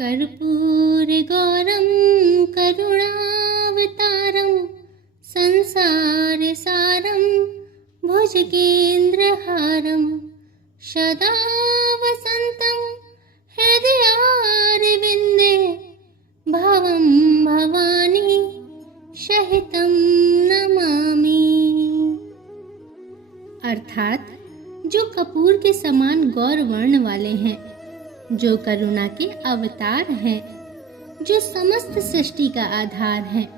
कर्पूरगौरं करुणावतारं संसारसारं भुजगेन्द्रहारं सदा वसन्तं हृदयारविन्दे भवं भवानी सहितं नमामि। अर्थात जो कपूर के समान गौर वर्ण वाले हैं, जो करुणा के अवतार हैं, जो समस्त सृष्टि का आधार हैं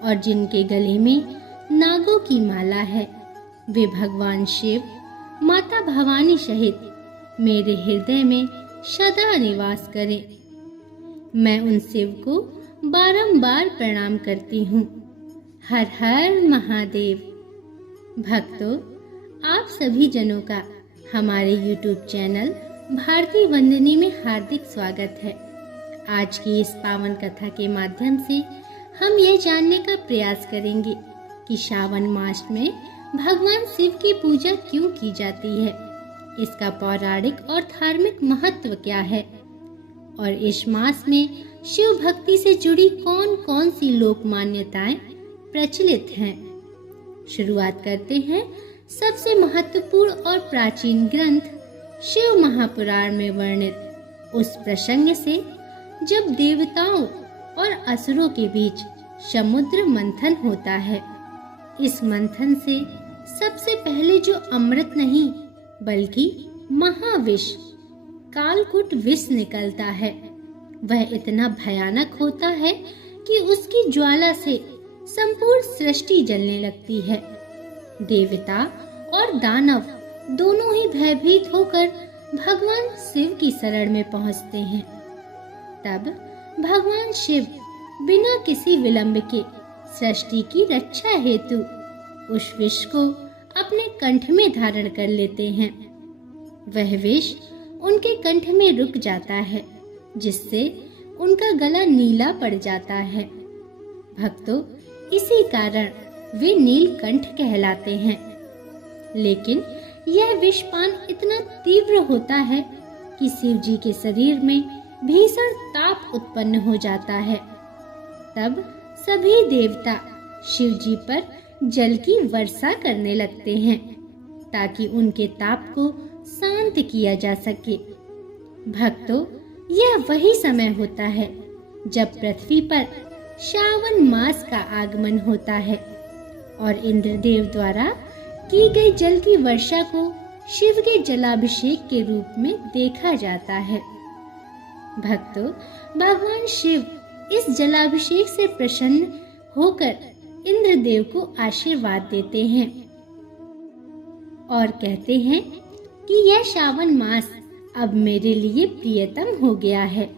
और जिनके गले में नागों की माला है, वे भगवान शिव माता भवानी सहित मेरे हृदय में सदा निवास करें। मैं उन शिव को बारंबार प्रणाम करती हूँ। हर हर महादेव। भक्तों, आप सभी जनों का हमारे YouTube चैनल भारती वंदनी में हार्दिक स्वागत है। आज की इस पावन कथा के माध्यम से हम यह जानने का प्रयास करेंगे कि श्रावण मास में भगवान शिव की पूजा क्यों की जाती है, इसका पौराणिक और धार्मिक महत्व क्या है और इस मास में शिव भक्ति से जुड़ी कौन कौन सी लोक मान्यताएं प्रचलित हैं। शुरुआत करते हैं सबसे महत्वपूर्ण और प्राचीन ग्रंथ शिव महापुराण में वर्णित उस प्रसंग से, जब देवताओं और असुरों के बीच समुद्र मंथन होता है। इस मंथन से सबसे पहले जो अमृत नहीं बल्कि महाविष कालकूट विष निकलता है, वह इतना भयानक होता है कि उसकी ज्वाला से संपूर्ण सृष्टि जलने लगती है। देवता और दानव दोनों ही भयभीत होकर भगवान शिव की शरण में पहुंचते हैं। तब भगवान शिव बिना किसी विलंब के सृष्टि की रक्षा हेतु उस विष को अपने कंठ में धारण कर लेते हैं। वह विष उनके कंठ में रुक जाता है, जिससे उनका गला नीला पड़ जाता है। भक्तों, इसी कारण वे नीलकंठ कहलाते हैं। लेकिन यह विषपान इतना तीव्र होता है कि शिव जी के शरीर में भीषण ताप उत्पन्न हो जाता है। तब सभी देवता शिव जी पर जल की वर्षा करने लगते हैं ताकि उनके ताप को शांत किया जा सके। भक्तों, यह वही समय होता है जब पृथ्वी पर श्रावण मास का आगमन होता है और इंद्रदेव द्वारा की गई जल की वर्षा को शिव के जलाभिषेक के रूप में देखा जाता है। भक्तों, भगवान शिव इस जलाभिषेक से प्रसन्न होकर इंद्रदेव को आशीर्वाद देते हैं और कहते हैं कि यह श्रावण मास अब मेरे लिए प्रियतम हो गया है।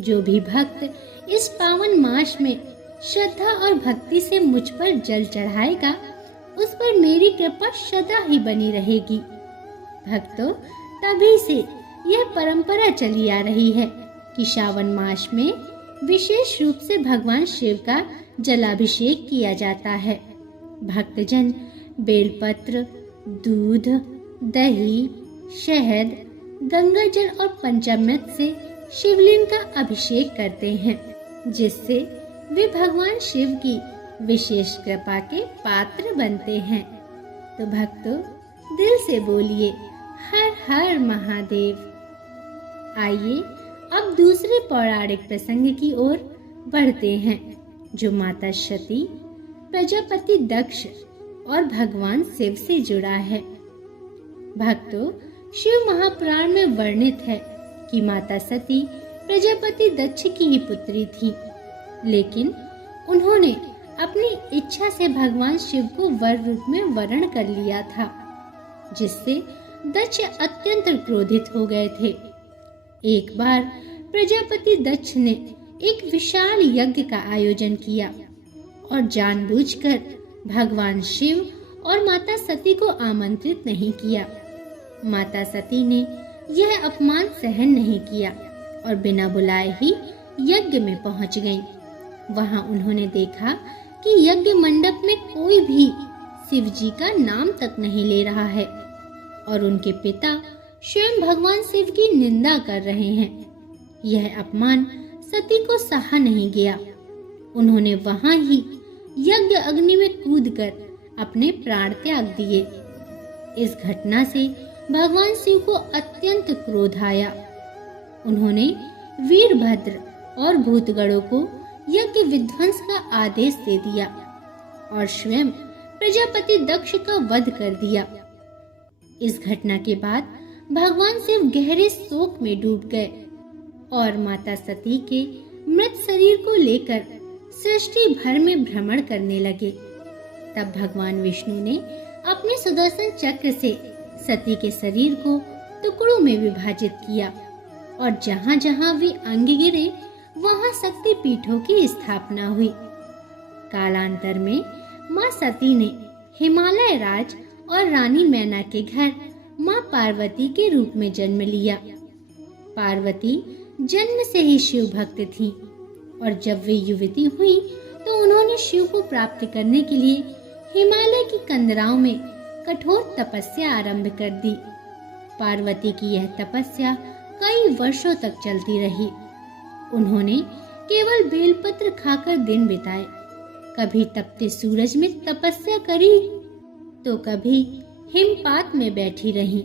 जो भी भक्त इस पावन मास में श्रद्धा और भक्ति से मुझ पर जल चढ़ाएगा, उस पर मेरी कृपा सदा ही बनी रहेगी। भक्तों, तभी से यह परंपरा चली आ रही है कि श्रावण मास में विशेष रूप से भगवान शिव का जलाभिषेक किया जाता है। भक्तजन बेलपत्र, दूध, दही, शहद, गंगाजल और पंचामृत से शिवलिंग का अभिषेक करते हैं, जिससे वे भगवान शिव की विशेष कृपा के पात्र बनते हैं। तो भक्तों, दिल से बोलिए हर हर महादेव। आइए अब दूसरे पौराणिक प्रसंग की ओर बढ़ते हैं, जो माता सती, प्रजापति दक्ष और भगवान शिव से जुड़ा है। भक्तों, शिव महापुराण में वर्णित है कि माता सती प्रजापति दक्ष की ही पुत्री थी, लेकिन उन्होंने अपनी इच्छा से भगवान शिव को वर रूप में वरण कर लिया था, जिससे दक्ष अत्यंत क्रोधित हो गए थे। एक बार प्रजापति दक्ष ने एक विशाल यज्ञ का आयोजन किया और जानबूझकर भगवान शिव और माता सती को आमंत्रित नहीं किया। माता सती ने यह अपमान सहन नहीं किया और बिना बुलाए ही यज्ञ में पहुंच गईं। वहां उन्होंने देखा कि यज्ञ मंडप में कोई भी शिव जी का नाम तक नहीं ले रहा है और उनके पिता स्वयं भगवान शिव की निंदा कर रहे हैं। यह अपमान सती को सहा नहीं गया। उन्होंने वहां ही यज्ञ अग्नि में कूदकर अपने प्राण त्याग दिए। इस घटना से भगवान शिव को अत्यंत क्रोध आया। उन्होंने वीरभद्र और भूतगणों को यज्ञ विध्वंस का आदेश दे दिया और स्वयं प्रजापति दक्ष का वध कर दिया। इस घटना के बाद भगवान शिव गहरे शोक में डूब गए और माता सती के मृत शरीर को लेकर सृष्टि भर में भ्रमण करने लगे। तब भगवान विष्णु ने अपने सुदर्शन चक्र से सती के शरीर को टुकड़ों में विभाजित किया और जहां जहां वे अंग गिरे वहां शक्ति पीठों की स्थापना हुई। कालांतर में मां सती ने हिमालय राज और रानी मैना के घर मां पार्वती के रूप में जन्म लिया। पार्वती जन्म से ही शिव भक्त थी और जब वे युवती हुई तो उन्होंने शिव को प्राप्त करने के लिए हिमालय की कंदराओं में कठोर तपस्या आरंभ कर दी। पार्वती की यह तपस्या कई वर्षों तक चलती रही। उन्होंने केवल बेलपत्र खाकर दिन बिताए। कभी तपते सूरज में तपस्या करी तो कभी हिमपात में बैठी रही।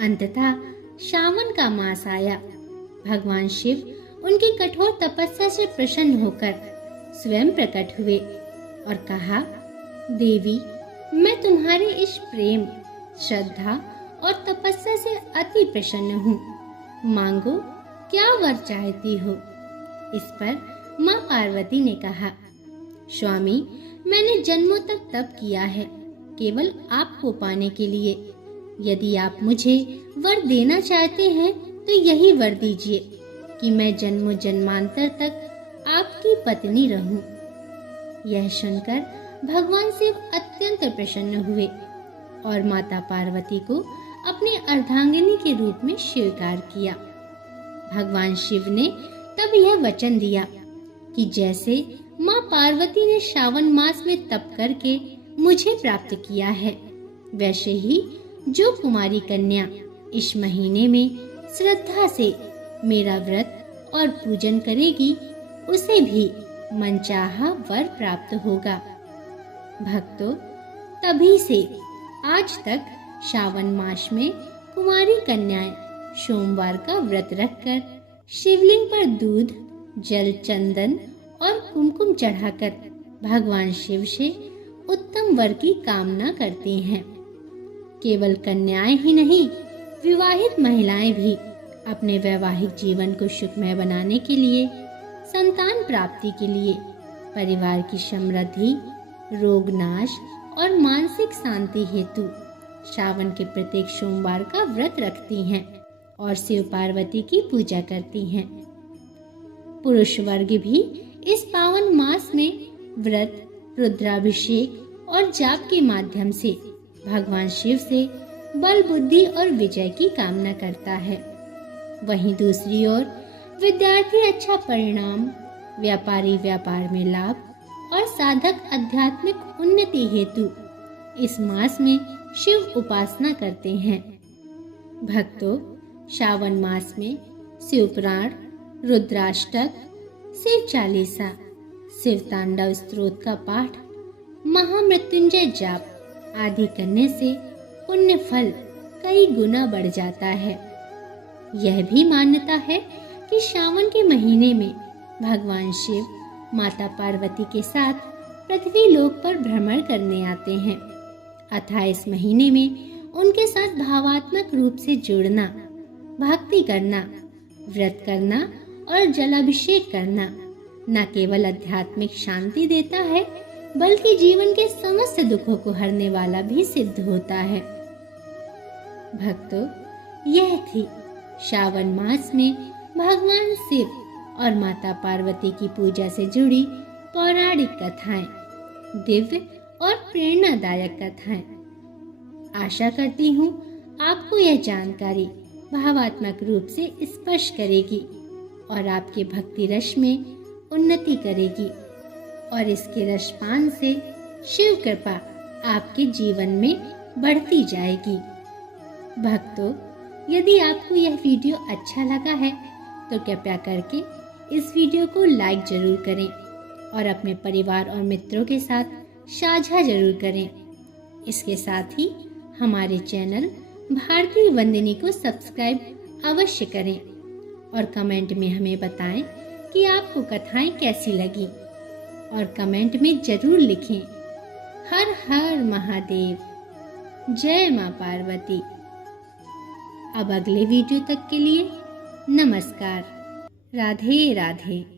अंततः श्रावण का मास आया। भगवान शिव उनकी कठोर तपस्या से प्रसन्न होकर स्वयं प्रकट हुए और कहा, देवी, मैं तुम्हारे इस प्रेम, श्रद्धा और तपस्या से अति प्रसन्न हूँ। मांगो, क्या वर चाहती हो। इस पर माँ पार्वती ने कहा, स्वामी, मैंने जन्मों तक तप किया है केवल आपको पाने के लिए। यदि आप मुझे वर देना चाहते हैं तो यही वर दीजिए कि मैं जन्मों जन्मांतर तक आपकी पत्नी रहूं। यह सुनकर भगवान शिव अत्यंत प्रसन्न हुए और माता पार्वती को अपनी अर्धांगिनी के रूप में स्वीकार किया। भगवान शिव ने तब यह वचन दिया कि जैसे माँ पार्वती ने श्रावण मास में तप करके मुझे प्राप्त किया है, वैसे ही जो कुमारी कन्या इस महीने में श्रद्धा से मेरा व्रत और पूजन करेगी उसे भी मनचाहा वर प्राप्त होगा। भक्तों, तभी से आज तक श्रावण मास में कुमारी कन्याएं सोमवार का व्रत रखकर शिवलिंग पर दूध, जल, चंदन और कुमकुम चढ़ाकर भगवान शिव से उत्तम वर की कामना करती हैं। केवल कन्याएं ही नहीं, विवाहित महिलाएं भी अपने वैवाहिक जीवन को सुखमय बनाने के लिए, संतान प्राप्ति के लिए, परिवार की समृद्धि, रोग नाश और मानसिक शांति हेतु श्रावण के प्रत्येक सोमवार का व्रत रखती हैं और शिव पार्वती की पूजा करती हैं। पुरुष वर्ग भी इस पावन मास में व्रत, रुद्राभिषेक और जाप के माध्यम से भगवान शिव से बल, बुद्धि और विजय की कामना करता है। वहीं दूसरी ओर विद्यार्थी अच्छा परिणाम, व्यापारी व्यापार में लाभ और साधक आध्यात्मिक उन्नति हेतु इस मास में शिव उपासना करते हैं। भक्तों, श्रावण मास में शिव पुराण, रुद्राष्टक, शिव चालीसा, शिव तांडव स्तोत्र का पाठ, महामृत्युंजय जाप आदि करने से पुण्य फल कई गुना बढ़ जाता है। यह भी मान्यता है कि श्रावण के महीने में भगवान शिव माता पार्वती के साथ पृथ्वी लोक पर भ्रमण करने आते हैं। अतः इस महीने में उनके साथ भावात्मक रूप से जुड़ना, भक्ति करना, व्रत करना और जलाभिषेक करना न केवल आध्यात्मिक शांति देता है बल्कि जीवन के समस्त दुखों को हरने वाला भी सिद्ध होता है। भक्तों, यह थी श्रावण मास में भगवान शिव और माता पार्वती की पूजा से जुड़ी पौराणिक कथाएं, दिव्य और प्रेरणादायक कथाएं। आशा करती हूँ आपको यह जानकारी भावात्मक रूप से स्पर्श करेगी और आपके भक्ति रस में उन्नति करेगी और इसके रसपान से शिव कृपा आपके जीवन में बढ़ती जाएगी। भक्तों, यदि आपको यह वीडियो अच्छा लगा है तो कृपया करके इस वीडियो को लाइक जरूर करें और अपने परिवार और मित्रों के साथ साझा जरूर करें। इसके साथ ही हमारे चैनल भारती वंदिनी को सब्सक्राइब अवश्य करें और कमेंट में हमें बताएं कि आपको कथाएं कैसी लगी और कमेंट में जरूर लिखें। हर हर महादेव, जय मां पार्वती। अब अगले वीडियो तक के लिए नमस्कार। राधे राधे।